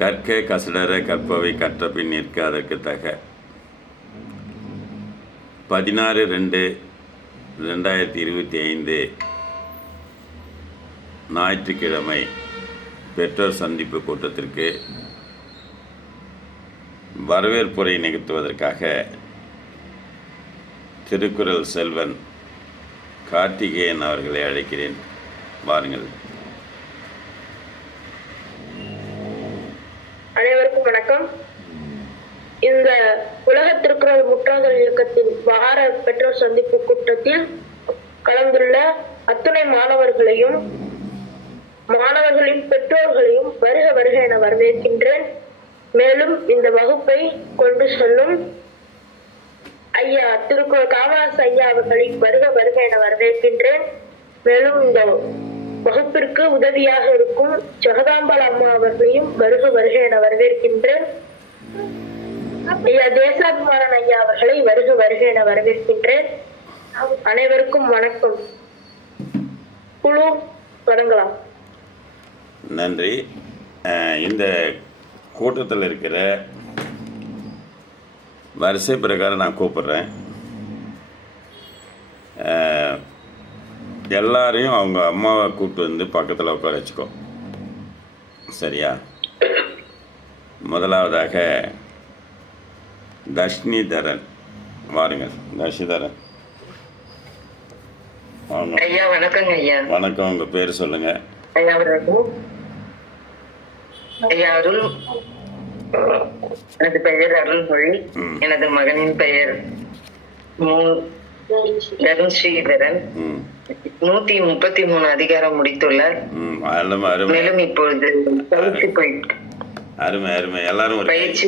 கற்க கசடர கற்பவை கற்றபின் நிற்க அதற்கு தக. 16/2/2025 ஞாயிற்றுக்கிழமை பெற்றோர் சந்திப்பு கூட்டத்திற்கு வரவேற்புரை நிகழ்த்துவதற்காக திருக்குறள் செல்வன் கார்த்திகேயன் அவர்களை அழைக்கிறேன். வாருங்கள். அனைவருக்கும் வணக்கம். இந்த உலக திருக்குறள் முற்றோதல் இயக்கத்தின் வார பெற்றோர் சந்திப்பு கூட்டத்தில் கலந்துள்ள அத்துணை மாணவர்களையும் மாணவர்களின் பெற்றோர்களையும் வருக வருக என வரவேற்கின்றேன். மேலும் இந்த வகுப்பை கொண்டு செல்லும் ஐயா திருக்குறள் காமராஜ் ஐயா அவர்களை வருக வருக என வரவேற்கின்றேன். மேலும் இந்த வகுப்பிற்கு உதவியாக இருக்கும் ஜெகதாம்பாள் அம்மா அவர்களையும் வருக வருக என வரவேற்கின்றேன். ஐயா தேசாபிமாரன் ஐயா அவர்களை வருக வருக என வரவேற்கின்றேன். அனைவருக்கும் வணக்கம். குழு தொடங்கலாம். நன்றி. இந்த கூட்டத்தில் இருக்கிற வரிசை பிரகாரம் நான் கூப்பிட்றேன். எல்லாரையும் அவங்க அம்மாவை கூப்பிட்டு வந்து பக்கத்தில் உட்கார வச்சுக்கோ. சரியா? முதலாவதாக தர்ஷினிதரன் வாருங்கள். தர்ஷிதரன் வாங்க. ஐயா வணக்கங்க. ஐயா வணக்கம். உங்கள் பேர் சொல்லுங்கள். ஐயா ஐயா அருள். எனது பெயர் அருள்மொழி. எனது மகனின் பெயர் ஸ்ரீதரன். 133 அதிகாரம் முடித்துள்ளார். மேலும் இப்பொழுது பயிற்சி போயிட்டு அருமை அருமை. எல்லாரும் ஒரு பயிற்சி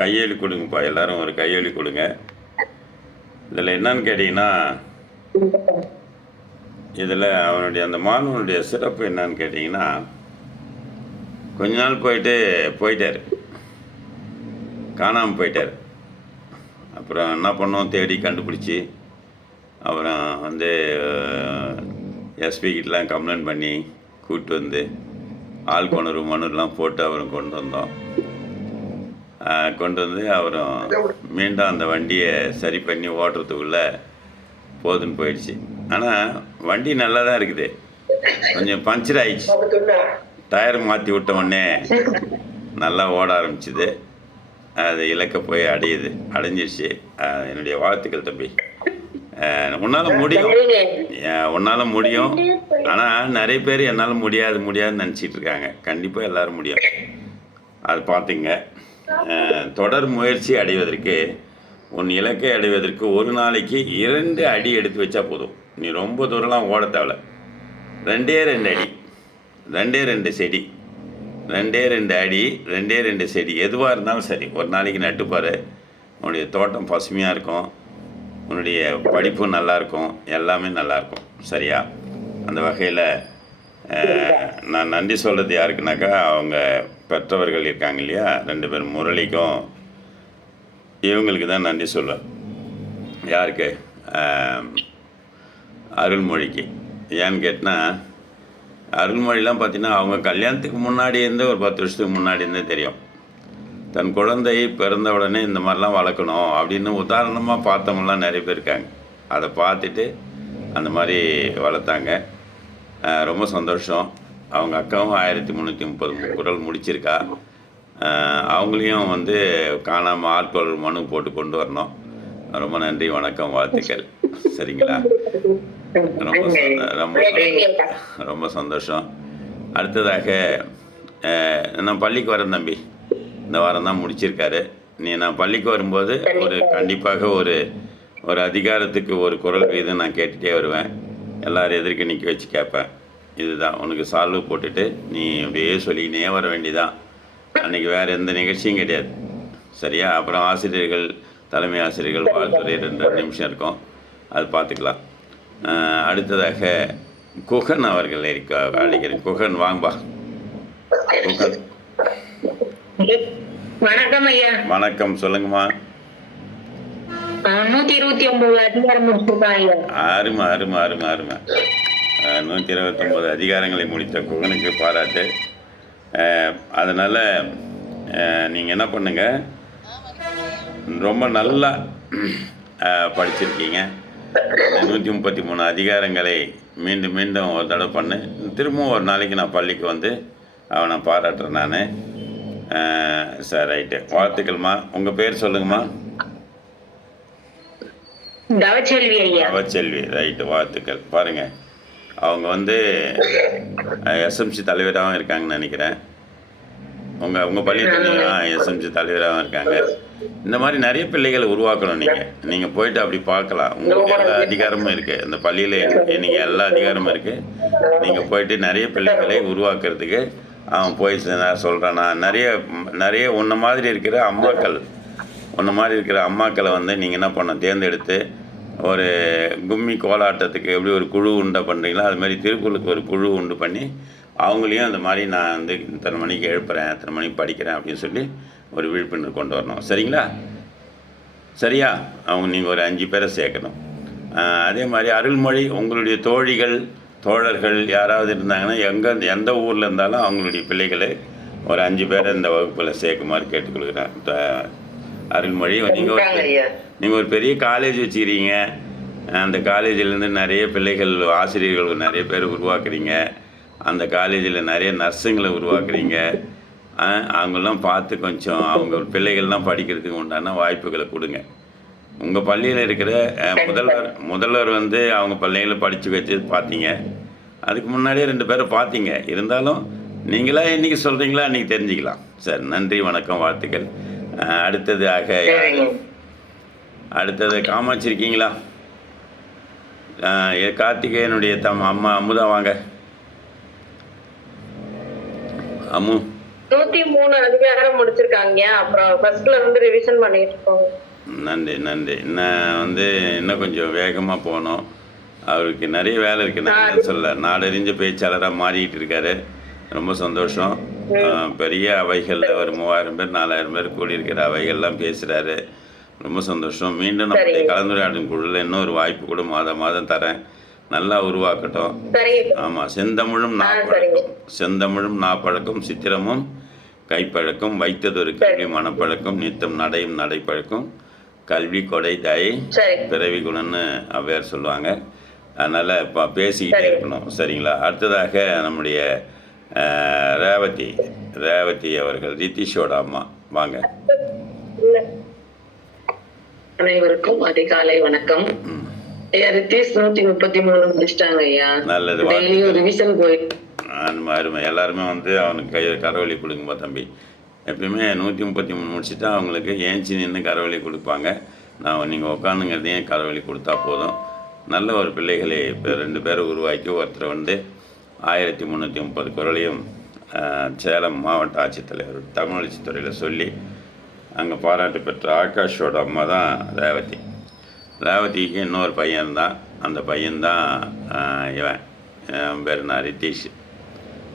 கையெழு கொடுங்கப்பா. எல்லாரும் ஒரு கையெழு கொடுங்க. இதில் என்னன்னு கேட்டிங்கன்னா, இதில் அவனுடைய அந்த மாணவனுடைய சிறப்பு என்னன்னு கேட்டிங்கன்னா, கொஞ்ச நாள் போயிட்டார், காணாமல் போயிட்டார். அப்புறம் என்ன பண்ணோம், தேடி கண்டுபிடிச்சி அப்புறம் வந்து எஸ்பிக்கிட்டலாம் கம்ப்ளைண்ட் பண்ணி கூப்பிட்டு வந்து ஆள்கொணர்வு மனுலாம் போட்டு அவரை கொண்டு வந்து அப்புறம் மீண்டும் அந்த வண்டியை சரி பண்ணி ஓட்டுறதுக்குள்ளே போதுன்னு போயிடுச்சு. ஆனால் வண்டி நல்லா தான் இருக்குது, கொஞ்சம் பஞ்சர் ஆயிடுச்சு. டயர் மாற்றி விட்ட உடனே நல்லா ஓட ஆரம்பிச்சுது. அது இலக்க போய் அடைஞ்சிருச்சு. என்னுடைய வாழ்த்துக்கள் தம்பி. உன்னால் முடியும். ஆனால் நிறைய பேர் என்னால் முடியாதுன்னு நினச்சிட்டு இருக்காங்க. கண்டிப்பாக எல்லோரும் முடியும். அது பார்த்துங்க. தொடர் முயற்சி அடைவதற்கு, உன் இலக்கை அடைவதற்கு ஒரு நாளைக்கு 2 அடி எடுத்து வச்சா போதும். நீ ரொம்ப தூரம்லாம் ஓட தேவை. 2 அடி, 2 செடி, 2 அடி, 2 செடி, எதுவாக இருந்தாலும் சரி ஒரு நாளைக்கு நட்டுப்பாரு. உன்னுடைய தோட்டம் பசுமையாக இருக்கும், உன்னுடைய படிப்பு நல்லாயிருக்கும், எல்லாமே நல்லாயிருக்கும். சரியா? அந்த வகையில் நான் நன்றி சொல்கிறது யாருக்குனாக்கா, அவங்க பெற்றவர்கள் இருக்காங்க இல்லையா, 2 பேர், முரளிக்கும் இவங்களுக்கு தான் நன்றி சொல்லுவேன். யாருக்கு? அருள்மொழிக்கு. ஏன்னு கேட்டால், அருள்மொழிலாம் பார்த்தீங்கன்னா அவங்க கல்யாணத்துக்கு முன்னாடி இருந்து ஒரு 10 வருஷத்துக்கு முன்னாடி இருந்தே தெரியும். தன் குழந்தை பிறந்த உடனே இந்த மாதிரிலாம் வளர்க்கணும் அப்படின்னு உதாரணமாக பார்த்தவங்களாம் நிறைய பேர் இருக்காங்க. அதை பார்த்துட்டு அந்த மாதிரி வளர்த்தாங்க. ரொம்ப சந்தோஷம். அவங்க அக்காவும் 1330 குறள் முடிச்சிருக்கா. அவங்களையும் வந்து காணாமல் ஆட்கொள் மனு போட்டு கொண்டு வரணும். ரொம்ப நன்றி, வணக்கம், வாழ்த்துக்கள். சரிங்களா? ரொம்ப சந்தோஷம். அடுத்ததாக நான் பள்ளிக்கு வரேன் தம்பி. இந்த வாரம் தான் முடிச்சிருக்காரு. நான் பள்ளிக்கு வரும்போது கண்டிப்பாக ஒரு அதிகாரத்துக்கு ஒரு குறள் வீதம் நான் கேட்டுகிட்டே வருவேன். எல்லோரும் எதிர்க்க நிற்க வச்சு கேட்பேன். இதுதான் உனக்கு சால்வு போட்டுட்டு நீ அப்படியே சொல்லிக்கினே வர வேண்டிதான். அன்றைக்கி வேறு எந்த நிகழ்ச்சியும் கிடையாது. சரியா? அப்புறம் ஆசிரியர்கள், தலைமை ஆசிரியர்கள் வாழ்த்துறை 2 நிமிஷம் இருக்கும், அது பார்த்துக்கலாம். அடுத்ததாக குகன் அவர்கள் அழைக்கிறேன். குகன் வாங்கப்பா. குகன் வணக்கம் ஐயா. வணக்கம், சொல்லுங்கம்மா. 129 அதிகாரம் முடிச்சிருக்காங்க. அருமை அருமை அருமை அருமை. 129 அதிகாரங்களை முடித்த குகனுக்கு பாராட்டு. அதனால் நீங்கள் என்ன பண்ணுங்கள், ரொம்ப நல்லா படிச்சிருக்கீங்க. 133 அதிகாரங்களை மீண்டும் மீண்டும் ஒரு தடவை பண்ணு. திரும்பவும் ஒரு நாளைக்கு நான் பள்ளிக்கு வந்து அவனை பாராட்டுறேன் நான். சார் ரைட்டு, வாழ்த்துக்கள்மா. உங்கள் பேர் சொல்லுங்கம்மா. தவச்செல்வி ஐயா. அவச்செல்வி, ரைட்டு, வாழ்த்துக்கள். பாருங்கள், அவங்க வந்து எஸ்எம்சி தலைவராகவும் இருக்காங்கன்னு நினைக்கிறேன். உங்கள் பள்ளியில் எஸ்எம்சி தலைவராகவும் இருக்காங்க. இந்த மாதிரி நிறைய பிள்ளைகளை உருவாக்கணும். நீங்கள் போயிட்டு அப்படி பார்க்கலாம். உங்களுக்கு எல்லா அதிகாரமும் இருக்குது இந்த பள்ளியில். நீங்கள் எல்லா அதிகாரமும் இருக்குது. நீங்கள் போயிட்டு நிறைய பிள்ளைகளை உருவாக்குறதுக்கு அவன் போய் சொல்கிறானா, நிறைய உன்ன மாதிரி இருக்கிற அம்மாக்களை வந்து நீங்கள் என்ன பண்ண தேர்ந்தெடுத்து ஒரு கும்மி கோலாட்டத்துக்கு எப்படி ஒரு குழு உண்டை பண்ணுறீங்களோ அது மாதிரி திருக்குறளுக்கு ஒரு குழு உண்டு பண்ணி அவங்களையும் அந்த மாதிரி நான் வந்து இத்தனை மணிக்கு எழுப்புறேன், இத்தனை மணிக்கு படிக்கிறேன் அப்படின்னு சொல்லி ஒரு விழிப்புணர்வு கொண்டு வரணும். சரிங்களா? சரியா? நீங்கள் ஒரு 5 பேரை சேர்க்கணும். அதே மாதிரி அருள்மொழி, உங்களுடைய தோழர்கள் யாராவது இருந்தாங்கன்னா எந்த ஊரில் இருந்தாலும் அவங்களுடைய பிள்ளைகளை ஒரு 5 பேரை இந்த வகுப்பில் சேர்க்குமாறு கேட்டுக்கொள்கிறேன். அருள்மொழி, நீங்கள் ஒரு பெரிய காலேஜ் வச்சுக்கிறீங்க. அந்த காலேஜிலேருந்து நிறைய பிள்ளைகள், ஆசிரியர்கள் நிறைய பேர் உருவாக்குறீங்க. அந்த காலேஜில் நிறைய நர்ஸுங்களை உருவாக்குறீங்க. அவங்களாம் பார்த்து கொஞ்சம் அவங்க பிள்ளைகள்லாம் படிக்கிறதுக்கு உண்டான வாய்ப்புகளை கொடுங்க. உங்கள் பள்ளியில் இருக்கிற முதல்வர் வந்து அவங்க பிள்ளைகளை படித்து வச்சு பார்த்தீங்க. அதுக்கு முன்னாடியே 2 பேரை பார்த்தீங்க. இருந்தாலும் நீங்களா இன்றைக்கி சொல்கிறீங்களா அன்றைக்கி தெரிஞ்சுக்கலாம். சார் நன்றி, வணக்கம், வாழ்த்துக்கள். அடுத்தது காமாட்சி இருக்கீங்களா? கார்த்திகேயனுடைய அம்மா அமுதா, வாங்க. அம்மு 103 அதிகாரம் முடிச்சிருக்காங்க. அப்புறம் ஃபர்ஸ்ட்ல இருந்து ரிவிஷன் பண்ணிட்டு இருக்கோம். நன்றி. நான் வந்து இன்னும் கொஞ்சம் வேகமாக போகணும். அவருக்கு நிறைய வேலை இருக்குது. நான் சொல்ல நாடறிஞ்ச பேச்சாளராக மாறிக்கிட்டு இருக்காரு. ரொம்ப சந்தோஷம். பெரிய அவைகளில் ஒரு 3000 பேர் 4000 பேர் கூடியிருக்கிற அவைகள்லாம் பேசுகிறாரு. ரொம்ப சந்தோஷம். மீண்டும் நம்முடைய கலந்துரையாடும் குழுவில் இன்னொரு வாய்ப்பு கூட மாதம் தரேன். நல்லா உருவாக்கட்டும். ஆமாம், செந்தமிழும் நாப்பழக்கம் சித்திரமும் கைப்பழக்கம் வைத்ததொரு கல்வி மனப்பழக்கம் நித்தம் நடையும் நடைப்பழக்கம் கல்வி கொடை தயை பிறவி குணம்னு அவ்வையார் சொல்லுவாங்க. அதனால் இப்போ பேசிக்கிட்டே இருக்கணும். சரிங்களா? அடுத்ததாக நம்முடைய ரேவதி அவர்கள், ரித்திஷோட அம்மா, வாங்க. அனைவருக்கும் அதிகாலை வணக்கம். ரித்தீஷ் 133 முடிச்சிட்டாங்க ஐயா. நல்லது. ரிவிஷன் போயிட்டு அருமை. எல்லாருமே வந்து அவனுக்கு கரவழி கொடுங்கப்பா தம்பி. எப்பயுமே 133 முடிச்சுட்டா அவங்களுக்கு ஏஞ்சி நின்று கரவழி கொடுப்பாங்க. நீங்கள் உட்காந்துங்கிறதையும் கரவழி கொடுத்தா போதும். நல்ல ஒரு பிள்ளைகளை இப்போ 2 பேரை உருவாக்கி ஒருத்தர் வந்து 1330 குரலையும் சேலம் மாவட்ட ஆட்சித்தலைவர் தமிழ் வளர்ச்சித்துறையில் சொல்லி அங்கே பாராட்டு பெற்ற ஆகாஷோட அம்மா தான் ரேவதிக்கு இன்னொரு பையன் தான். அந்த பையன்தான் இவன் பேர் நான் ரித்தீஷ்.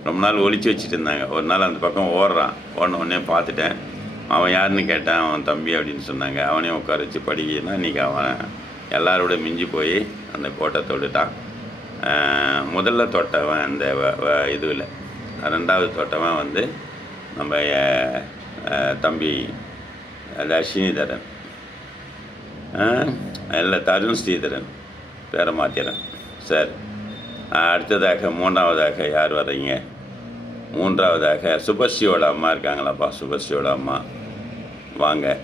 ரொம்ப நாள் ஒழிச்சு வச்சுட்டு இருந்தாங்க. ஒரு நாள் அந்த பக்கம் ஓடுறான். உடனே பார்த்துட்டேன். அவன் யாருன்னு கேட்டான். அவன் தம்பி அப்படின்னு சொன்னாங்க. அவனையும் உட்கார வச்சு படிக்கன்னா இன்றைக்கி அவன் எல்லாரோட மிஞ்சி போய் அந்த கோட்டை தொட்டுட்டான். முதல்ல தொட்டவன் அந்த இதுவில், 2வது தொட்டவன் வந்து நம்ம தம்பி அஸ்வினிதரன், இல்லை தருண் ஸ்ரீதரன், பேரை மாத்திரன். சார் அடுத்ததாக 3வதாக யார் வர்றீங்க? 3வதாக சுபஸ்ரீயோட அம்மா இருக்காங்களாப்பா. சுபஸ்ரீயோட அம்மா வாங்க.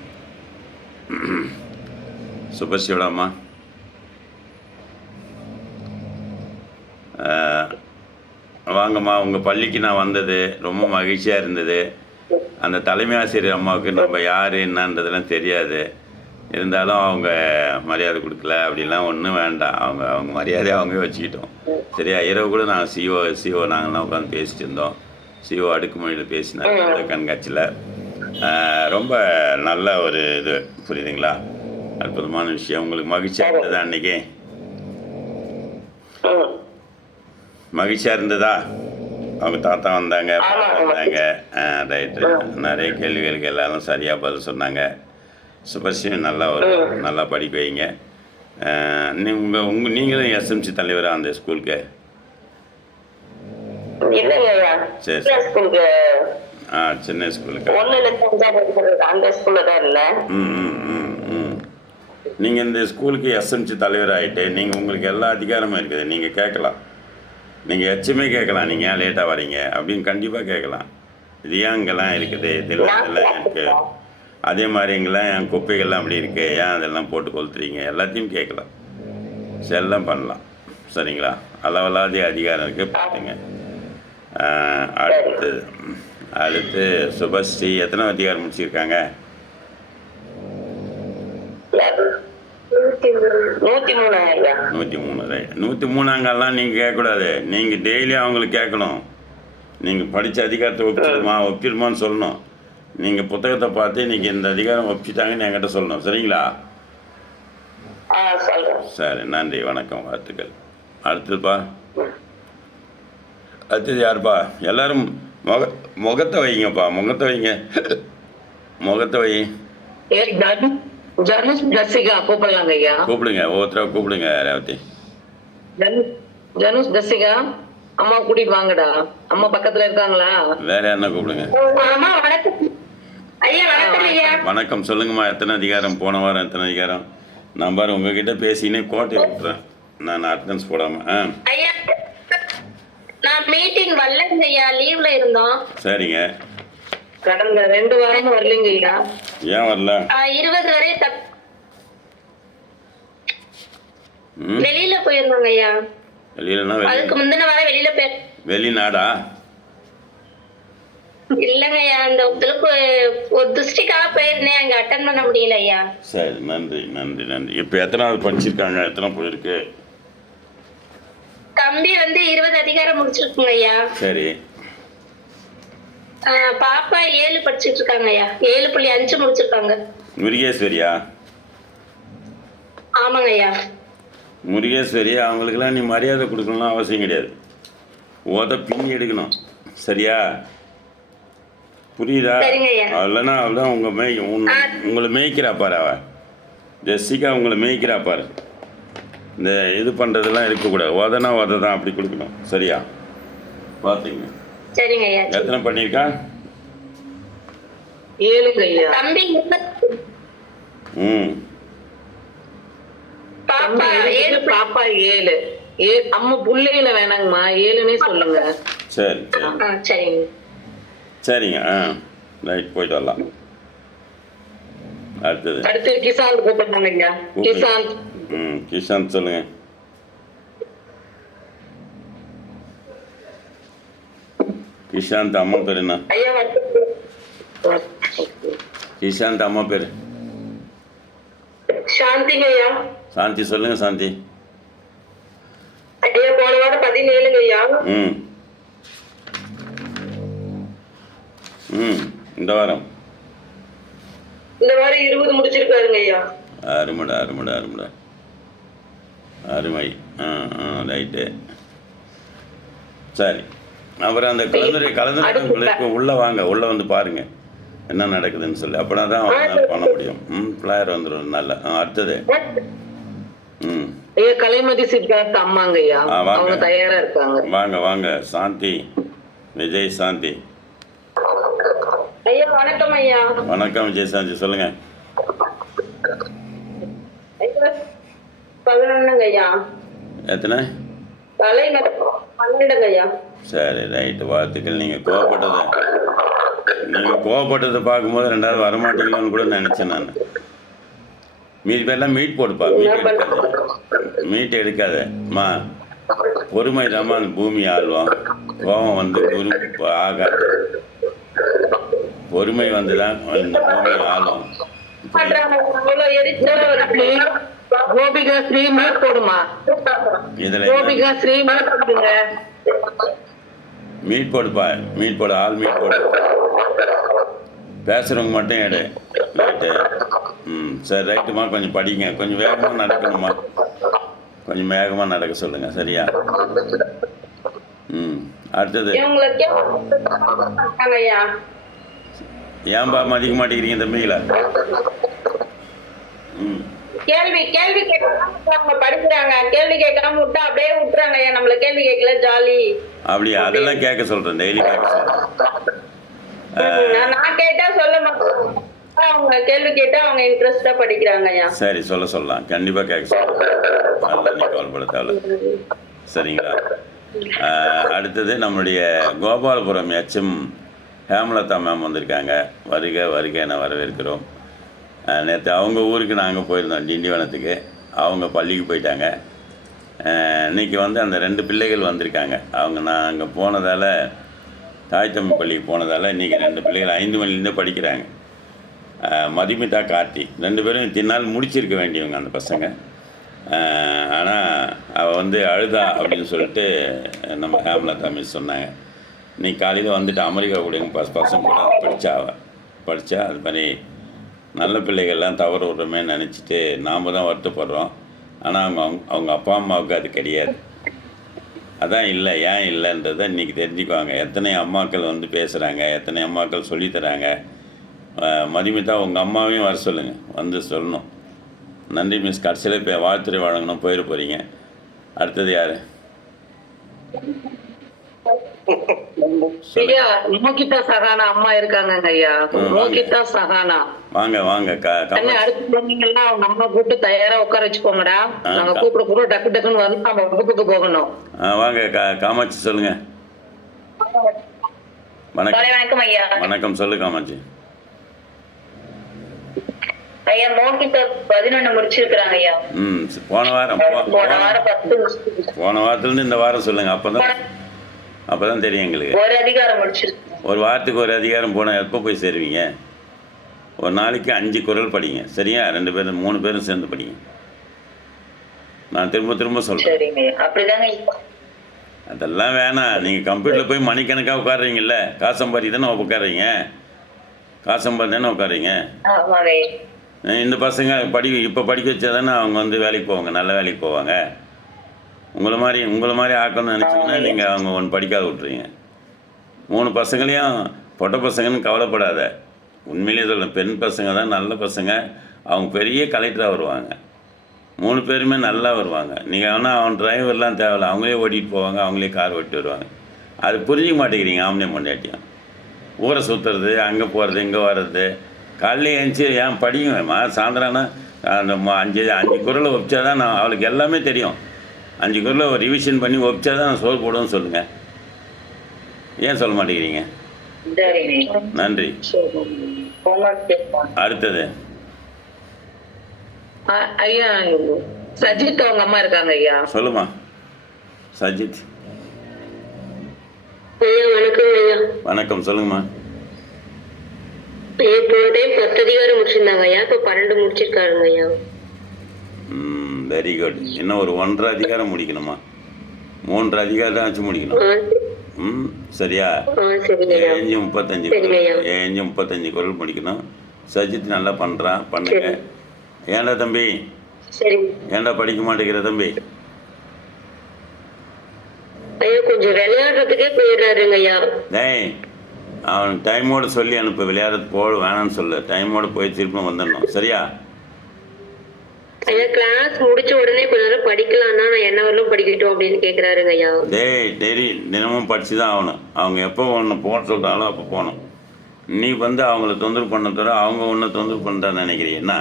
சுபஸ்ரீயோட அம்மா வாங்கம்மா. உங்கள் பள்ளிக்கு நான் வந்தது ரொம்ப மகிழ்ச்சியாக இருந்தது. அந்த தலைமை ஆசிரியர் அம்மாவுக்கு நம்ம யார் என்னன்றதெல்லாம் தெரியாது. இருந்தாலும் அவங்க மரியாதை கொடுக்கல அப்படிலாம் ஒன்றும் வேண்டாம். அவங்க மரியாதையை அவங்களே வச்சுக்கிட்டோம். சரியா? இரவு கூட நாங்கள் சிஓ நாங்கள்லாம் உட்காந்து பேசிட்டு இருந்தோம். சிஓ அடுக்குமொழியில் பேசினார் அந்த கண்காட்சியில். ரொம்ப நல்ல ஒரு இது, புரியுதுங்களா? அற்புதமான விஷயம். உங்களுக்கு மகிழ்ச்சியாக இருந்ததா அன்றைக்கி? மகிழ்ச்சியாக இருந்ததா? அவங்க தாத்தா வந்தாங்க, பாப்பா வந்தாங்க. ரைட்டு. நிறைய கேள்விகளுக்கு எல்லாரும் சரியாக பதில் சொன்னாங்க. சுபஸ்ரீ நல்லா படிக்க வைங்க. நீங்களும் எஸ்எம்சி தலைவராக அந்த ஸ்கூலுக்கு? இல்லைங்க, சரி. சின்ன ஸ்கூலுக்கு. 1 அந்த ஸ்கூல்ல தான் இல்ல. நீங்கள் இந்த ஸ்கூலுக்கு எஸ்எம்சி தலைவர் ஆகிட்டு நீங்கள் உங்களுக்கு எல்லா அதிகாரமும் இருக்குது. நீங்கள் கேட்கலாம், நீங்கள் எச்சுமே கேட்கலாம். நீங்கள் ஏன் லேட்டாக வரீங்க அப்படின்னு கண்டிப்பாக கேட்கலாம். இது ஏன் இங்கெல்லாம் இருக்குது, இதெல்லாம் இருக்குது, அதே மாதிரி இங்கெல்லாம் என் குப்பைகள்லாம் அப்படி இருக்குது, ஏன் அதெல்லாம் போட்டு கொளுத்துறீங்க, எல்லாத்தையும் கேட்கலாம், எல்லாம் பண்ணலாம். சரிங்களா? அளவலாதி அதிகாரம் இருக்குது, பார்த்துங்க. அடுத்து சுபஸ்ரீ எத்தனை அதிகாரம் முடிச்சிருக்காங்க? 103 ஐயா. 103. 103 நீங்கள் கேட்கக்கூடாது. நீங்கள் டெய்லி அவங்களுக்கு கேட்கணும். நீங்கள் படித்த அதிகாரத்தை ஒப்பிடுமான்னு சொல்லணும். நீங்கள் புத்தகத்தை பார்த்து இன்றைக்கி இந்த அதிகாரம் ஒப்பிட்டாங்கன்னு என்கிட்ட சொல்லணும். சரிங்களா? சரி, நன்றி, வணக்கம், வாழ்த்துக்கள். அடுத்ததுப்பா, அடுத்தது யாருப்பா? எல்லோரும் முகத்தை வைங்கப்பா, முகத்தை வைங்க, முகத்தை வை. கூப்பிடலாங்க ஐயா. கூப்பிடுங்க, ஒவ்வொருத்தர கூப்பிடுங்க. ரேவதி, ஜனுஷ் தசிகா, அம்மா கூட்டிட்டு வாங்கடா. அம்மா பக்கத்துல இருக்காங்களா? வேற யாருன்னா கூப்பிடுங்க. வணக்கம், சொல்லுங்கம்மா. எத்தனை அதிகாரம்? போன வாரம் எத்தனை அதிகாரம்? நான் பாரு உங்ககிட்ட பேசினே கோட்டை விட்டுறேன் நான், அட்டெண்டன்ஸ் போடாம. நான் மீட்டிங் வரலங்க ஐயா, லீவ்ல இருந்தோம். சரிங்க. கடந்த 2 வாரமும் வரலங்க ஐயா. ஏன் வரல? 20 வரை வெளியில போயிருந்தாங்க ஐயா. வெளியிலனா அதுக்கு முந்தின வாரம் வெளியில போய். வெளிநாடா? இல்லங்க ஐயா, அந்த ஒரு டிஸ்ட்ரிக்டாக போயிருந்தேன், அங்க அட்டன் பண்ண முடியல ஐயா. சரி, நன்றி நன்றி நன்றி. இப்போ எத்தனாவது படிச்சிருக்காங்க? எத்தனை போயிருக்கு? தம்பி 20 அதிகாரம் முடிச்சிருக்குங்க ஐயா. சரி. பாப்பா 7 படிச்சிட்டு இருக்காங்க ஐயா. 7.5 முடிச்சிருக்காங்க. முருகேஸ்வரியா? ஆமாங்க ஐயா. முருகேஸ்வரி, அவங்களுக்கெல்லாம் நீ மரியாதை கொடுக்கணும்னு அவசியம் கிடையாது. பின்னி எடுக்கணும். சரியா? புரியுதா? இல்லைன்னா அவள்தான் உங்களை மேய்க்கிறா பாரு. அவள் ஜெஸ்ஸிகா உங்களை மேய்க்கிறா பாரு. இந்த இது பண்ணுறதெல்லாம் இருக்கக்கூடாது. தான் அப்படி கொடுக்கணும். சரியா? பார்த்துங்க. சரிங்க ஐயா. எத்தனை பண்ணியிருக்கா? 7 ஐயா. தம்பி பாப்பா 7. அம்மா புள்ளையில வேணாங்கம்மா, 7னே சொல்லுங்க. சரி சரிங்க சரிங்க. ரைட், போயிட்டு வரலாம். அடுத்து கிசாந்த் கூப்பிடுறாங்க ஐயா. கிசாந்த். கிஷாந்த் சொல்லுங்க. கிஷாந்த் அம்மா பேர் என்ன? கிஷாந்த் அம்மா பேர் சாந்திங்க ஐயா. சாந்தி சொல்லுங்க. சாந்தி ஐயா, போன வாரம் 17 ஐயா. இந்த வாரம் 20 முடிச்சிருக்காருங்க ஐயா. அருமடா அருமடா அருமடா அருமை. ரைட்டு. சரி, அப்புறம் அந்த கலந்துரைக்கு உள்ளே வாங்க, உள்ளே வந்து பாருங்கள் என்ன நடக்குதுன்னு சொல்லி. அப்படின்னா தான் அவங்களால பண்ண முடியும். ஃப்ளையர் வந்துடும். நல்ல. அடுத்தது கலைமதி சித்தார்த்த அம்மாங்க ஐயா. அவங்க தயாரா இருக்காங்க. வாங்க வாங்க. சாந்தி, விஜய் சாந்தி. ஐயா வணக்கம் ஐயா. வணக்கம் விஜய் சாந்தி, சொல்லுங்க. 11 ஐயா. எத்தனை? 12 ஐயா. சரி, ரைட்டு, வாழ்த்துக்கள். நீங்கள் கோவப்பட்டதை பார்க்கும்போது 2வது வரமாட்டீங்களான்னு கூட நினச்சேன் நான். மீதி பேர்லாம் மீட் போடுப்பா. மீட் எடுக்காத மா. பொறுமை தாம்மா அந்த பூமி ஆள்வோம். கோபம் வந்து ஆகாது. பொறுமை வந்துதான் இந்த பூமி ஆளும். கோபிகா ஸ்ரீ மீட் போடுமா. இதுல கோபிகா ஸ்ரீ மீட் போடுங்க. மீட் போடுப்பா. மீட் போடு. ஆள் மீட் போடு. பேசுகிறவங்க மட்டும் எடு. ரைட்டு. சரி, ரைட்டுமா. கொஞ்சம் படிங்க. கொஞ்சம் வேகமாக நடக்கணுமா. கொஞ்சம் வேகமாக நடக்க சொல்லுங்கள். சரியா? அடுத்தது. ஏன்பா மதிக்க மாட்டேங்கிறீங்க தம்பிங்களா? கேள்வி கேட்காம படிக்கிறாங்க. கேள்வி கேட்காம விட்டா அப்படியே விட்டுறாங்க. நம்மள கேள்வி கேட்கல ஜாலி. அப்படியா? அதெல்லாம் கேட்க சொல்கிறேன். டெய்லி கேட்க சொல்கிறேன். நான் கேட்டா சொல்ல மாட்டேன். அவங்க கேள்வி கேட்டா அவங்க இன்ட்ரெஸ்டா படிக்கிறாங்க ஐயா. சரி சொல்லலாம், கண்டிப்பாக கேட்க சொல்லலாம். அதெல்லாம் நீ கவலைப்பட தேவையில்ல. சரிங்களா? அடுத்தது நம்முடைய கோபாலபுரம் எச்எம் ஹேமலதா மேம் வந்திருக்காங்க. வருக வருக என வரவேற்கிறோம். நேற்று அவங்க ஊருக்கு நாங்கள் போயிருந்தோம், திண்டிவனத்துக்கு. அவங்க பள்ளிக்கு போயிட்டாங்க. இன்றைக்கி வந்து அந்த 2 பிள்ளைகள் வந்திருக்காங்க. நான் அங்கே போனதால், தாய் தமிழ் பள்ளிக்கு போனதால் இன்றைக்கி 2 பிள்ளைகள் 5 மணிலேருந்தே படிக்கிறாங்க. மதுமிதா, கார்த்தி 2 பேரும் இத்தனை முடிச்சிருக்க வேண்டியவங்க அந்த பசங்க. ஆனால் அவள் வந்து அழுதா அப்படின்னு சொல்லிட்டு நம்ம ஹேமலதா மிஸ் சொன்னாங்க. இன்றைக்கி காலையில் வந்துட்டு அமெரிக்கா கூட பசங்க கூட படித்தா அது மாதிரி நல்ல பிள்ளைகள்லாம் தவறு விடுறோமே நினச்சிட்டு நாம் தான் வருத்தப்படுறோம். ஆனால் அவங்க அப்பா அம்மாவுக்கு அது கிடையாது. அதான் இல்லை, ஏன் இல்லைன்றதை இன்றைக்கி தெரிஞ்சுக்குவாங்க. எத்தனை அம்மாக்கள் வந்து பேசுகிறாங்க, எத்தனை அம்மாக்கள் சொல்லித்தராங்க. மதுமிதா உங்கள் அம்மாவையும் வர சொல்லுங்கள், வந்து சொல்லணும். நன்றி மிஸ். கடைசியில் இப்போ வாழ்த்துறை வழங்கணும், போயிட போகிறீங்க. அடுத்தது யார்? ஐயா மோகிதா சஹானா அம்மா இருக்காங்க ஐயா. மோகிதா சஹானா வாங்க வாங்க. அடுத்து சொன்னீங்கன்னா அவங்க அம்மா கூப்பிட்டு தயாரா உட்கார வச்சுக்கோங்கடா. நாங்க கூப்பிட டக்கு டக்குன்னு வந்து நம்ம வகுப்புக்கு போகணும். வாங்க காமாட்சி சொல்லுங்க. வணக்கம் ஐயா. வணக்கம், சொல்லு காமாட்சி. ஐயா மோகிதா 11 முடிச்சிருக்காங்க ஐயா. போன வாரத்துலேருந்து இந்த வாரம் சொல்லுங்க. அப்பதான் தெரியும் எங்களுக்கு. ஒரு அதிகாரம் முடிச்சிருக்கேன். ஒரு வாரத்துக்கு ஒரு அதிகாரம் போனால் எப்போ போய் சேருவீங்க? ஒரு நாளைக்கு 5 குறள் படிங்க, சரியா? 2 பேரும் 3 பேரும் சேர்ந்து படிங்க. நான் திரும்ப சொல்கிறேன். அதெல்லாம் வேணாம். நீங்கள் கம்ப்யூட்டரில் போய் மணிக்கணக்காக உட்காடுறீங்கல்ல, காசு சம்பாதி தானே உட்காடுறீங்க. இந்த பசங்க இப்போ படிக்க வச்சா தானே அவங்க வந்து வேலைக்கு போவாங்க, நல்ல வேலைக்கு போவாங்க. உங்களை மாதிரி ஆக்கணும்னு நினச்சிங்கன்னா நீங்கள் அவங்க ஒன்று படிக்காத விட்றீங்க. 3 பசங்களையும் பொட்டை பசங்கன்னு கவலைப்படாத. உண்மையிலேயே சொல்ல, பெண் பசங்க தான் நல்ல பசங்க. அவங்க பெரிய கலெக்டராக வருவாங்க. 3 பேருமே நல்லா வருவாங்க. நீங்கள் ஆனால் அவன் டிரைவர்லாம் தேவையில்ல, அவங்களே ஓட்டிகிட்டு போவாங்க, அவங்களே கார் ஓட்டி வருவாங்க. அது புரிஞ்சிக்க மாட்டேங்கிறீங்க. ஆம்பளை பொண்டாட்டியும் ஊரை சுற்றுறது, அங்கே போகிறது, இங்கே வர்றது. காலையில் எழுந்துச்சி ஏன் படிங்கம்மா, சாயந்தரம்னா அந்த 5 குறளை ஒப்பிச்சா தான் நான் அவளுக்கு எல்லாமே தெரியும். 5 குறளை ரிவிஷன் பண்ணி ஒப்பிச்சா தான் நான் சோறு போடுவேன்னு சொல்லுங்கள். ஏன் சொல்ல மாட்டேங்கிறீங்க? நன்றி. அடுத்தது ஐயா சஜித் அவங்க அம்மா இருக்காங்க ஐயா. சொல்லுமா சஜித். வணக்கம் ஐயா. வணக்கம், சொல்லுங்கம்மா. 10 அதிகாரம் முடிச்சிருந்தாங்க ஐயா, இப்போ 12 முடிச்சிருக்காருங்க ஐயா. Very good. இன்னும் ஒரு 1.5 அதிகாரம் முடிக்கணுமா? 3 அதிகாரம் ஆச்சு முடிக்கணும். சரியா? 35 குறள் முடிக்கணும். சஜித் நல்லா பண்ணுறான், பண்ணுங்க. ஏன்டா தம்பி, ஏன்டா படிக்க மாட்டேங்கிற தம்பி? கொஞ்சம் விளையாடுறதுக்கே போயிடுறாருங்க ஐயா. டேய், அவன் டைமோடு சொல்லி அனுப்பு. விளையாடுறது போட வேணான்னு சொல்லு. டைமோடு போய் திரும்ப வந்துடணும், சரியா? ஐயா கிளாஸ் முடிச்ச உடனே கொஞ்ச நேரம் படிக்கலாம்னா நான் என்ன வரலும் படிக்கட்டும் அப்படின்னு கேட்குறாருங்க ஐயா. டெய்லி தினமும் படித்து தான் ஆகணும். அவங்க எப்போ ஒன்று போக சொல்கிறாலும் அப்போ போகணும். நீ வந்து அவங்கள தொந்தரவு பண்ண தவிர அவங்க ஒன்று தொந்தரவு பண்ணுறான்னு நினைக்கிறீங்க என்ன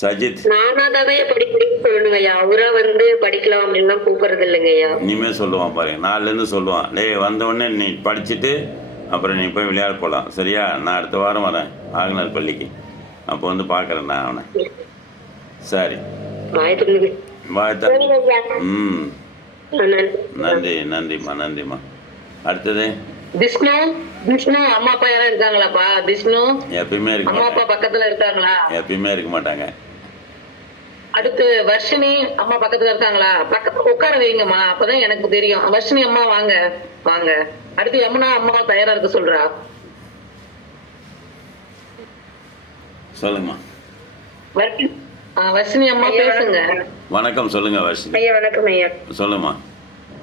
சஜித்? நானாதாவே படிக்க சொல்லணுங்க ஐயா. அவரா வந்து படிக்கலாம் அப்படின்னு கூப்பிடுறது இல்லைங்க ஐயா. இனிமேல் சொல்லுவான் பாருங்க, 4லேருந்து சொல்லுவான். வந்தவுடனே நீ படிச்சுட்டு அப்புறம் நீ போய் விளையாட போகலாம், சரியா? நான் அடுத்த வாரம் வரேன் ஆகனார் பள்ளிக்கு. அப்போ வந்து பார்க்குறேன் நான் அவனை. சரி, நன்றிம்மா. அடுத்தது விஷ்ணு. அம்மா அப்பா யாரும் இருக்காங்களாப்பா? விஷ்ணு எப்பயுமே இருக்க அம்மா அப்பா பக்கத்துல இருக்காங்களா? எப்பயுமே இருக்க மாட்டாங்க. அடுத்து வர்ஷினி அம்மா பக்கத்துல இருக்காங்களா? பக்கத்துல உட்கார வைங்கம்மா, அப்பதான் எனக்கு தெரியும். வர்ஷினி அம்மா வாங்க வாங்க. அடுத்து யமுனா அம்மா தயாரா இருக்க சொல்றா. சொல்லுங்கம்மா. வர்ஷினி அம்மா பேசுங்க. வணக்கம், சொல்லுங்க வர்ஷினி. ஐயா வணக்கம் ஐயா. சொல்லுமா.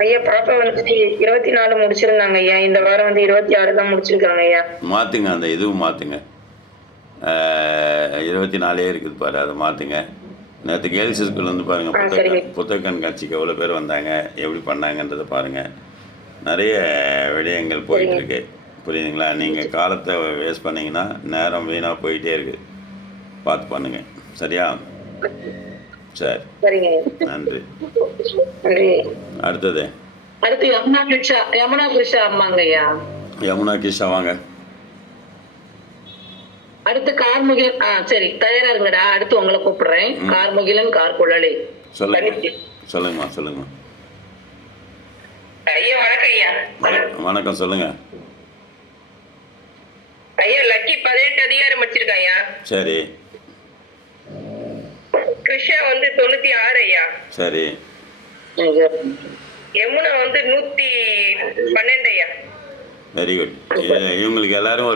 ஐயா பாப்பா வந்து 24 முடிச்சிருந்தாங்க ஐயா. இந்த வாரம் வந்து 26 தான் முடிச்சிருக்காங்க ஐயா. மாற்றுங்க, அந்த இதுவும் மாற்றுங்க. 24 இருக்குது பாரு, அதை மாற்றுங்க. நேற்று கேர்ள்ஸ் ஸ்கூல் வந்து பாருங்கள், புத்தக கண்காட்சிக்கு எவ்வளோ பேர் வந்தாங்க, எப்படி பண்ணாங்கன்றதை பாருங்கள். நிறைய விடயங்கள் போயிட்டுருக்கு. புரியுதுங்களா? நீங்கள் காலத்தை வேஸ்ட் பண்ணிங்கன்னா நேரம் வீணாக போயிட்டே இருக்குது. பார்த்து பண்ணுங்கள். சரியா? சரி, சரிங்க. நன்றி. நன்றி. அடுத்தது அடுத்து யமுனா கிருஷா அம்மாங்க ஐயா. யமுனா கிஷா வாங்க. அடுத்து கார்முகிலன். சரி, தயாரா இருங்கடா. அடுத்து உங்களை கூப்பிடுறேன். கார்முகிலன் கார்குழலி. சொல்லுங்க, சொல்லுங்கம்மா, சொல்லுங்கம்மா. ஐயா வணக்கம் ஐயா. வணக்கம், சொல்லுங்கள். ஐயா லக்கி 18 அதிகாரம் வச்சிருக்கேன் ஐயா. சரி கிருஷ்ணா வந்து 96 ஐயா. சரி யமுனா வந்து 112 ஐயா. Very good. இவங்களுக்கு எல்லாரும்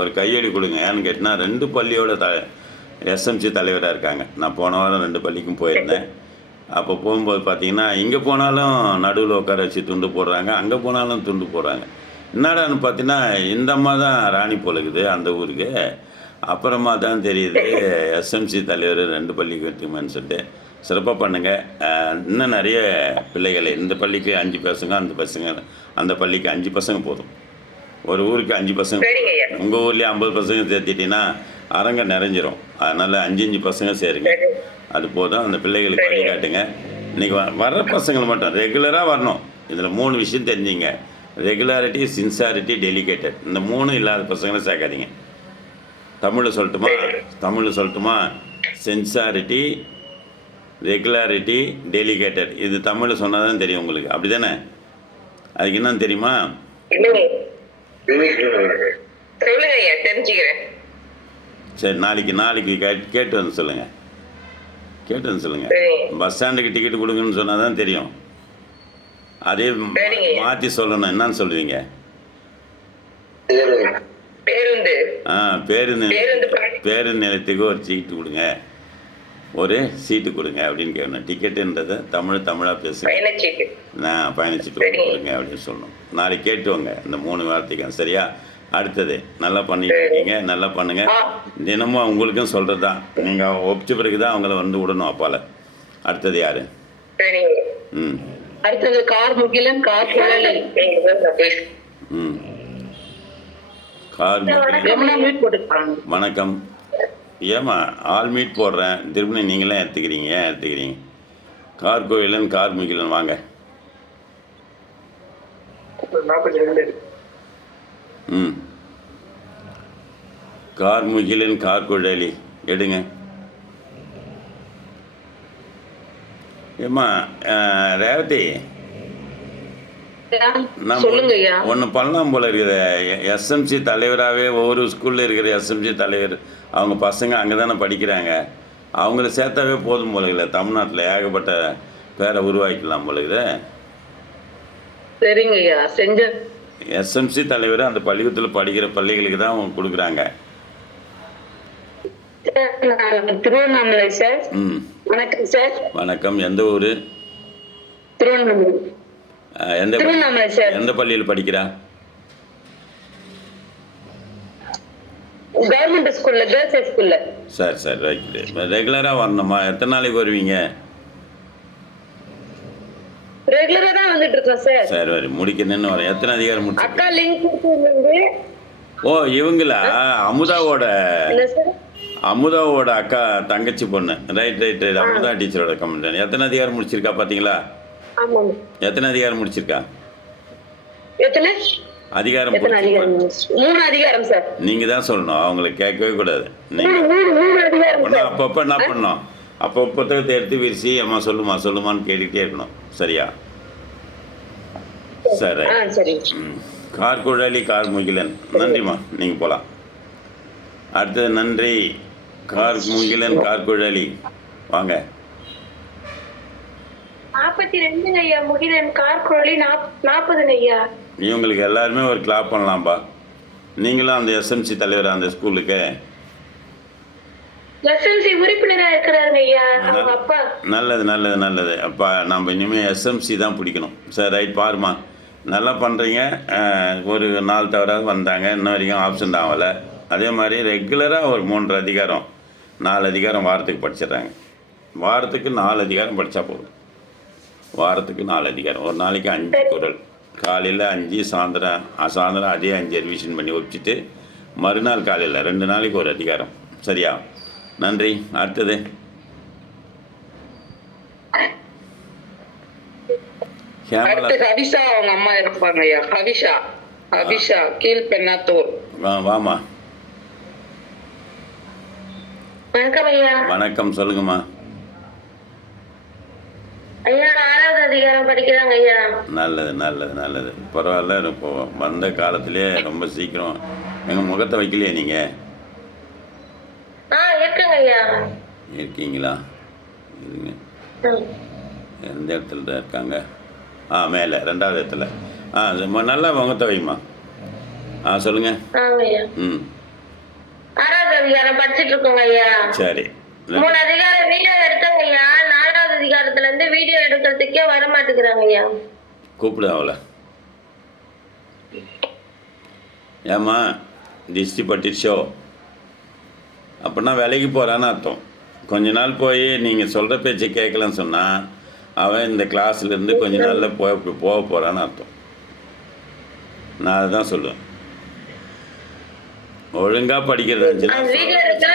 ஒரு கையெழு கொடுங்க. ஏன்னு கேட்டினா 2 பள்ளியோட எஸ்எம்சி தலைவராக இருக்காங்க. நான் போன வாரம் 2 பள்ளிக்கும் போயிருந்தேன். அப்போ போகும்போது பார்த்தீங்கன்னா இங்கே போனாலும் நடுவில் உட்கார வச்சு துண்டு போடுறாங்க, அங்கே போனாலும் துண்டு போடுறாங்க. என்னடான்னு பார்த்தீங்கன்னா இந்த அம்மா தான் ராணி போலுக்குது அந்த ஊருக்கு. அப்புறமா தான் தெரியுது எஸ்எம்சி தலைவர் 2 பள்ளிக்கு வைத்துமேன்னு சொல்லிட்டு. சிறப்பாக பண்ணுங்கள். இன்னும் நிறைய பிள்ளைகள், இந்த பள்ளிக்கு 5 பசங்க, அந்த பள்ளிக்கு 5 பசங்க போதும். ஒரு ஊருக்கு 5 பசங்க. உங்கள் ஊர்லேயே 50 பசங்க சேர்த்திட்டிங்கன்னா அரங்க நிறைஞ்சிரும். அதனால் 5 பசங்க சேருங்க, அது போதும். அந்த பிள்ளைகளுக்கு வழிகாட்டுங்க. இன்றைக்கி வர்ற பசங்களை மட்டும் ரெகுலராக வரணும். இதில் 3 விஷயம் தெரிஞ்சிங்க. Regularity, sincerity, delegated. இந்த 3 இல்லாத பசங்களை சேர்க்காதீங்க. தமிழில் சொல்லட்டுமா? Sincerity, regularity, delegated. இது தமிழில் சொன்னால் தான் தெரியும் உங்களுக்கு. அப்படி தானே? அதுக்கு என்னன்னு தெரியுமா? சொல்லுங்க ஐயா, தெரிஞ்சுக்கிறேன். சரி, நாளைக்கு கேட்டு வந்து சொல்லுங்கள். பஸ் ஸ்டாண்டுக்கு டிக்கெட் கொடுங்கன்னு சொன்னால் தான் தெரியும். அதே மாற்றி சொல்லணும். என்னன்னு சொல்லுவீங்க? பேருந்து நிலையத்துக்கு ஒரு சீட்டு கொடுங்க, ஒரு சீட்டு கொடுங்க அப்படின்னு கேட்கணும். டிக்கெட்டுன்றதை தமிழாக பேசுங்க. பயணச்சீட்டு கொடுங்க அப்படின்னு சொல்லணும். நாளைக்கு கேட்டுவாங்க இந்த 3 வார்த்தைக்கும். சரியா? அடுத்தது நல்லா பண்ணிட்டு இருக்கீங்க, நல்லா பண்ணுங்கள். தினமும் உங்களுக்கும் சொல்கிறது தான். நீங்கள் ஒப்பிச்ச பிறகு தான் அவங்கள வந்து விடணும் அப்பால். அடுத்தது யார்? அடுத்தது கார்முகிலன் கார்குழலி. வணக்கம். ஏமா ஆல் மீட் போடுறேன், திரும்ப நீங்களே எடுத்துக்கிறீங்க. கார்குழலன் கார்முகிலன் வாங்க. கார்முகிலன் கார்குழலி எடுங்க. ஏம்மா ரேவதி, நம்ம ஒன்று பண்ணலாம் போல இருக்குது. எஸ்எம்சி தலைவராகவே ஒவ்வொரு ஸ்கூலில் இருக்கிற எஸ்எம்சி தலைவர் அவங்க பசங்க அங்கே தானே படிக்கிறாங்க. அவங்கள சேர்த்தாவே போதும் போல இல்லை? தமிழ்நாட்டில் ஏகப்பட்ட பேரை உருவாக்கிக்கலாம் போல இருக்குது. சரிங்க ஐயா, செஞ்ச எஸ்எம்சி தலைவர் அந்த பள்ளிக்கூடத்தில் படிக்கிற பள்ளிகளுக்கு தான் அவங்க கொடுக்குறாங்க. திருவண்ணாமலை சார். வணக்கம் சார். வணக்கம். எந்த ஊர்? திருவண்ணாமலை. எந்த பள்ளியில் படிக்கிறா? கவர்மெண்ட் ஸ்கூல்ல, கேர்ள்ஸ் ஸ்கூல்ல. சரி ரைட். ரெகுலராக வரணுமா? எத்தனை நாளைக்கு வருவீங்க? ரெகுலரா தான் வந்துட்டு இருக்கோம் சார். சரி முடிக்கணும்னு வரேன். எத்தனை அதிகாரம் முடிச்சு? அக்கா லிங்க் கொடுத்துருந்தீங்க. ஓ இவங்களா? அமுதாவோட அக்கா தங்கச்சி பொண்ணு. ரைட். அமுதா டீச்சரோட கமெண்ட். எத்தனை அதிகாரம் முடிச்சிருக்கா பார்த்தீங்களா? எத்தனை அதிகாரம் முடிச்சிருக்கா? அதிகாரம் 3 அதிகாரம் சார். நீங்க தான் சொல்லணும், அவங்களுக்கு கேட்கவே கூடாது. அப்பப்போ என்ன பண்ணணும்? அப்போ புத்தகத்தை எடுத்து விரிச்சு அம்மா சொல்லுமான்னு கேட்டுக்கிட்டே இருக்கணும். சரியா? சரி. கார்குழலி கார்முகிலன். நன்றிம்மா, நீங்கள் போகலாம். அடுத்தது நன்றி. கார்முகிலன் கார்குழலி வாங்க. 42 ஐயா. முகிலன் கார்குழலி 40 ஐயா. இவங்களுக்கு எல்லாருமே ஒரு கிளாப் பண்ணலாம்ப்பா. நீங்களும் அந்த எஸ்எம்சி தலைவர் அந்த ஸ்கூலுக்கு எஸ்எம்சி உறுப்பினரா இருக்கிறாங்க ஐயா அவங்க அப்பா. நல்லது. அப்பா நம்ம இனிமேல் எஸ்எம்சி தான் பிடிக்கணும். சரி ரைட். பாருமா, நல்லா பண்ணுறீங்க. ஒரு 4 தவறாவது வந்தாங்க, இன்ன வரைக்கும் ஆப்ஷன் ஆகலை. அதே மாதிரி ரெகுலராக ஒரு 3 அதிகாரம் 4 அதிகாரம் வாரத்துக்கு படிச்சிடுறாங்க. வாரத்துக்கு 4 அதிகாரம் படித்தா போதும். வாரத்துக்கு 4 அதிகாரம், ஒரு நாளைக்கு 5 குறள். காலையில் 5 சாயந்தரம் அதே 5 ரிவிஷன் பண்ணி வச்சுட்டு மறுநாள் காலையில் 2 நாளைக்கு ஒரு அதிகாரம். சரியா? நன்றி. அடுத்தது ஹேமலா. அடுத்து ஹவிஷா அவங்க அம்மா இருப்பாங்க ஐயா. ஹவிஷா கீழ்பெண்ணாத்தூர். வாமா. வணக்கம் ஐயா. வணக்கம், சொல்லுங்கம்மா. ஐயா 6வது அதிகாரம் படிக்கிறாங்க ஐயா. நல்லது. பரவாயில்ல. இப்போ வந்த காலத்திலே ரொம்ப சீக்கிரம் எங்கள் முகத்தை வைக்கலையே நீங்கள்? இருக்குங்க ஐயா. இருக்கீங்களா? இருங்க. ம். எந்த இடத்துல தான் இருக்காங்க? மேலே 2வது இடத்துல. நல்லா முகத்தை வைமா. சொல்லுங்கள். ஆமாங்க ஐயா. ம் 6வது அதிகாரம் படிச்சிட்டு இருக்கோங்க ஐயா. சரி. 3 அதிகாரம் வீடியோ எடுத்தாங்க ஐயா. 4வது அதிகாரத்துல இருந்து வீடியோ எடுக்கிறதுக்கே வர மாட்டேங்கிறாங்க ஐயா. கூப்பிடு அவளை. ஏம்மா திஷ்டி பட்டுச்சோ? அப்படின்னா வேலைக்கு போகிறான்னு அர்த்தம். கொஞ்ச நாள் போய் நீங்கள் சொல்கிற பேச்சை கேட்கலன்னு சொன்னால் அவன் இந்த கிளாஸ்லேருந்து கொஞ்ச நாளில் போக போகிறான்னு அர்த்தம். நான் அதுதான் சொல்லுவேன். ஒழுங்காக படிக்கிறதா வீடியோ எடுக்க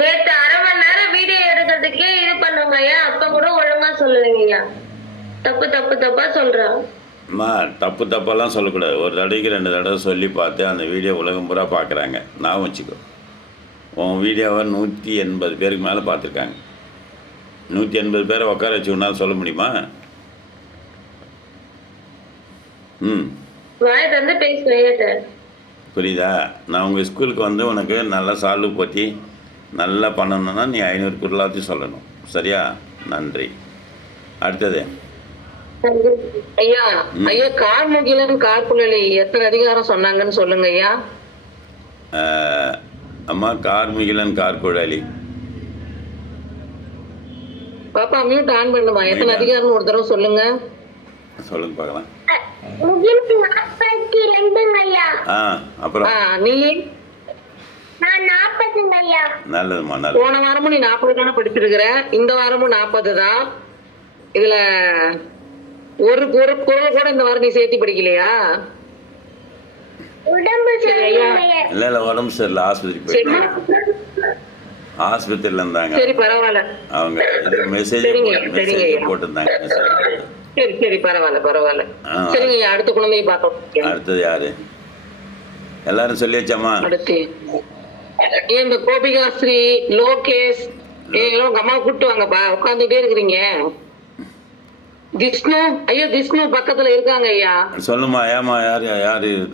நேற்று 1/2 மணி நேரம் வீடியோ எடுக்கிறதுக்கே இது பண்ணுங்க ஐயா. அப்ப கூட ஒழுங்கா சொல்லுவீங்க ஐயா. தப்பா சொல்றான். அம்மா தப்பெல்லாம் சொல்லக்கூடாது. ஒரு தடவைக்கு 2 தடவை சொல்லி பார்த்து அந்த வீடியோ உலகம் பூரா பார்க்குறாங்க. நான் வச்சுக்கோ, உன் வீடியோவை 180 பேருக்கு மேலே பார்த்துருக்காங்க. 180 பேரை உட்கார வச்சு உன்னால் சொல்ல முடியுமா? வாய் தந்து பேசுவேன். புரியுதா? நான் உங்கள் ஸ்கூலுக்கு வந்து உனக்கு நல்லா சால்வ் போட்டி நல்லா பண்ணணுன்னா நீ 500 குரலாத்தையும் சொல்லணும். சரியா? நன்றி. அடுத்தது ஐயா. கார்முகிலன் கார்குழலி எத்தனை அதிகாரம் சொன்னாங்கன்னு சொல்லுங்க ஐயா. அம்மா கார்முகிலன் கார்குழலி. பாப்பா மியூட் ஆன் பண்ணுமா. எத்தனை அதிகாரம் ஒரு தடவை சொல்லுங்க. சொல்லுங்க பார்க்கலாம். அப்புறம் நீ நல்லதுமா. போன வாரமும் நீ 40 தானே படிச்சிருக்கிற. இந்த வாரமும் 40 தான். இதுல ஒரு குரல் கூட இந்த வாரம் நீ சேர்த்து படிக்கலையா? இல்ல உடம்பு சரியில்லை, ஆஸ்பத்திரியில இருந்தாங்க. சரி பரவாயில்ல. அவங்க மெசேஜ் போட்டிருந்தாங்க. சரி பரவாயில்ல. சரிங்க. அடுத்த குழந்தையை பார்த்தோம். அடுத்தது யாரு? எல்லாரும் சொல்லியாச்சாமா? அடுத்து இந்த கோபிகா ஸ்ரீ லோகேஷ் உங்க அம்மா கூப்பிட்டு வாங்கப்பா. உட்காந்துட்டே இருக்கிறீங்க. விஷ்ணு ஐயா. விஷ்ணு பக்கத்துல இருக்காங்க ஐயா. சொல்லுமா. ஏமா யாரு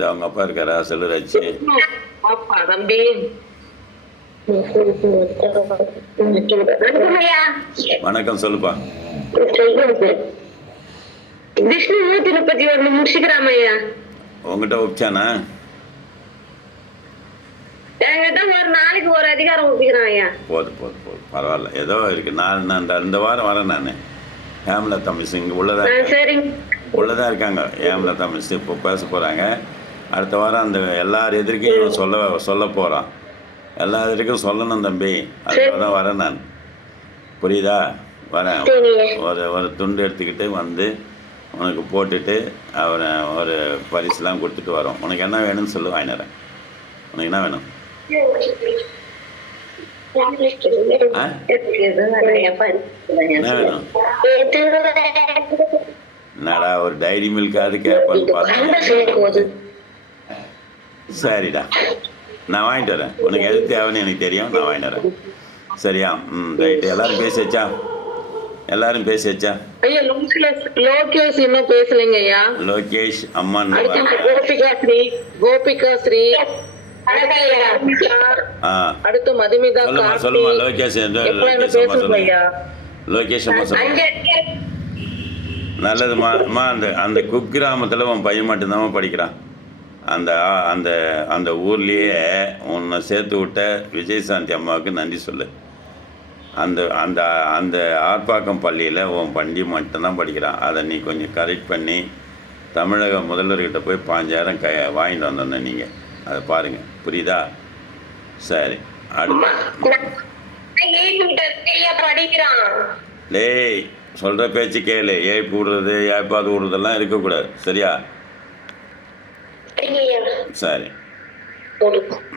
அவங்க அப்பா இருக்காரா? செல்வராஜ் பாப்பா தம்பி. வணக்கம். சொல்லுப்பா. விஷ்ணு 131 முடிச்சுக்கிறாம ஐயா. உங்ககிட்ட ஒப்பிச்சானா? என்கிட்ட ஒரு நாளைக்கு ஒரு அதிகாரம் ஒப்பிக்கிறான் ஐயா. போதும் பரவாயில்ல. ஏதோ இருக்கு. நான் இந்த வாரம் வரேன். நான் ஹேமலதா மிஸ் இங்கே உள்ளதான் இருக்காங்க. ஹேமலதா மிஸ் இப்போ பேச போகிறாங்க. அடுத்த வாரம் அந்த எல்லார் எதிர்க்கையும் சொல்ல போகிறான். எல்லா எதிர்க்கும் சொல்லணும் தம்பி. அதுக்காக தான் வரேன் நான். புரியுதா? வரேன். ஒரு துண்டு எடுத்துக்கிட்டு வந்து உனக்கு போட்டுட்டு அவரை ஒரு பரிசுலாம் கொடுத்துட்டு வரோம். உனக்கு என்ன வேணும்னு சொல்லி வாங்கினறேன். உனக்கு என்ன வேணும்? என்ன வேணும்? என்னடா ஒரு டைரி மில்காவது கேட்பான்னு பார்த்தேன். சரிடா, நான் வாங்கிட்டு வரேன். உனக்கு எது தேவைன்னு எனக்கு தெரியும். நான் வாங்கிட்டு வரேன். சரியா? ரைட்டு. எல்லாரும் பேசியாச்சா? ஐயா லோகேஷ் இன்னும் பேசலைங்க ஐயா. லோகேஷ் அம்மா கோபிகா ஸ்ரீ அடுத்து மதுமிதா. சொல்லுமா. லோகேஷ் அம்மா சொல்லுங்க. நல்லதுமா. அம்மா அந்த குக்கிராமத்தில் உன் பையன் மட்டும்தான் படிக்கிறான். அந்த அந்த அந்த ஊர்லேயே உன்னை சேர்த்து விட்ட விஜயசாந்தி அம்மாவுக்கு நன்றி சொல்லு. அந்த அந்த அந்த ஆர்ப்பாக்கம் பள்ளியில் உன் பண்டி மட்டும்தான் படிக்கிறான். அதை நீ கொஞ்சம் கரெக்ட் பண்ணி தமிழக முதல்வர்கிட்ட போய் 5000 வாங்கிட்டு வந்தோன்னே நீங்கள் அதை பாருங்கள். புரியுதா? சரி. அடுத்து டேய் சொல்கிற பேச்சு கேளு. ஏய்ப்பு விடுறது ஏப்பாது விடுறதெல்லாம் இருக்கக்கூடாது. சரியா? சரிங்க ஐயா. சரி,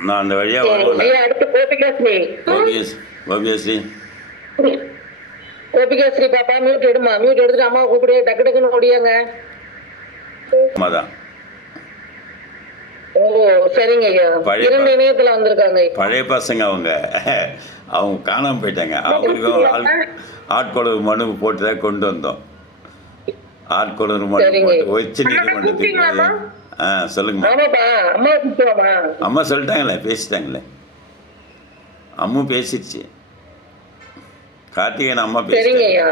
நான் அந்த வழியாக வருவேன். ஐயா அடுத்து கோபிகாஸ்ரீ. கோபியஸ்ரீ கோபிகாஸ்ரீ பாப்பா மியூட் எடுமா. மியூட் எடுத்துட்டு அம்மா கூப்பிடு. டக்கு டக்குன்னு ஓடியாங்க. அம்மா தான். ஓ சரிங்க ஐயா. பழைய 2 இணையத்துல வந்திருக்காங்க. பழைய பசங்க அவங்க காணாமல் போயிட்டாங்க. அவங்களுக்கும் ஆட்கொளவு மனு போட்டு தான் கொண்டு வந்தோம். ஆட்கொளவு மனு போட்டு உச்ச நீதிமன்றத்துக்கு போய் சொல்லுங்கம்மா. ஆமாப்பா அம்மா கூப்பிடுவாமா? அம்மா சொல்லிட்டாங்களே, பேசிட்டாங்களே. அம்மா பேசிடுச்சு. கார்த்திகேயன் அம்மா சரிங்க ஐயா.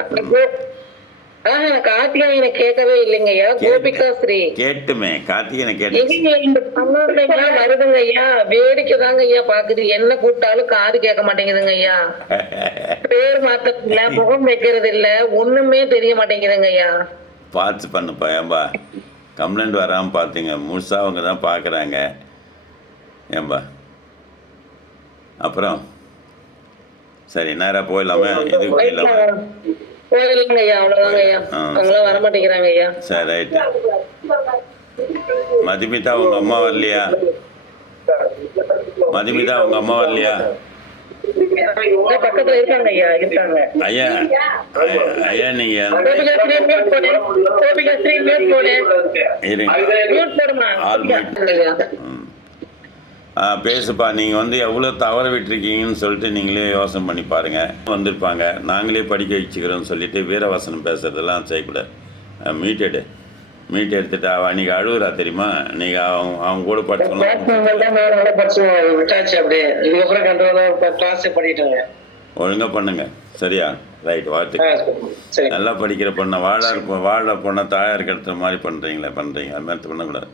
கார்த்திகேயனை கேட்கவே இல்லைங்க ஐயா. கோபிகாஸ்ரீ கேட்டுமே. கார்த்திகேயனை கேட்டு வருதுங்க ஐயா. வேடிக்கை தாங்க ஐயா பாக்குது. என்ன கூப்பிட்டாலும் காது கேட்க மாட்டேங்குதுங்க ஐயா. பேர் மாத்தறது இல்ல, முகம் வைக்கிறது இல்ல, ஒண்ணுமே தெரிய மாட்டேங்குதுங்க ஐயா. பார்த்து பண்ணுப்பா. ஏன்பா கம்ப்ளைண்ட் வராமல் பார்த்துங்க. முழுசாக அவங்க தான் பார்க்குறாங்க. ஏன்பா அப்புறம் சரி நேராக போயிடலாமே. இதுக்கு போயிடலாமா? போயிடலாங்க ஐயா. அவ்வளவுதாங்க ஐயா. அவங்களாம் வர மாட்டேங்கிறாங்க ஐயா. சரி ரைட்டு. மதுமிதா உங்க அம்மா வரலையா? மதுமிதா உங்க அம்மா வரலையா? பக்கத்துல இருக்காங்க ஐயா. இருக்காங்க ஐயா. ஐயா நீங்க பேசுப்பா. நீங்கள் எவ்வளோ தவற விட்டுருக்கீங்கன்னு சொல்லிட்டு நீங்களே யோசனை பண்ணி பாருங்கள். வந்திருப்பாங்க, நாங்களே படிக்க வச்சுக்கிறோன்னு சொல்லிட்டு வீரவசனம் பேசுறதெல்லாம் செய்யக்கூடாது. மீட் எடுத்துட்டு அன்றைக்கி அழுகுறா தெரியுமா? நீங்கள் அவங்க கூட படிச்சுக்கணும். ஒழுங்காக பண்ணுங்க. சரியா? ரைட். வாழ்த்து. நல்லா படிக்கிற பொண்ணை வாழ பொண்ணை தாயார் கெடுத்துற மாதிரி பண்ணுறீங்களே. அது மாதிரி பண்ணக்கூடாது.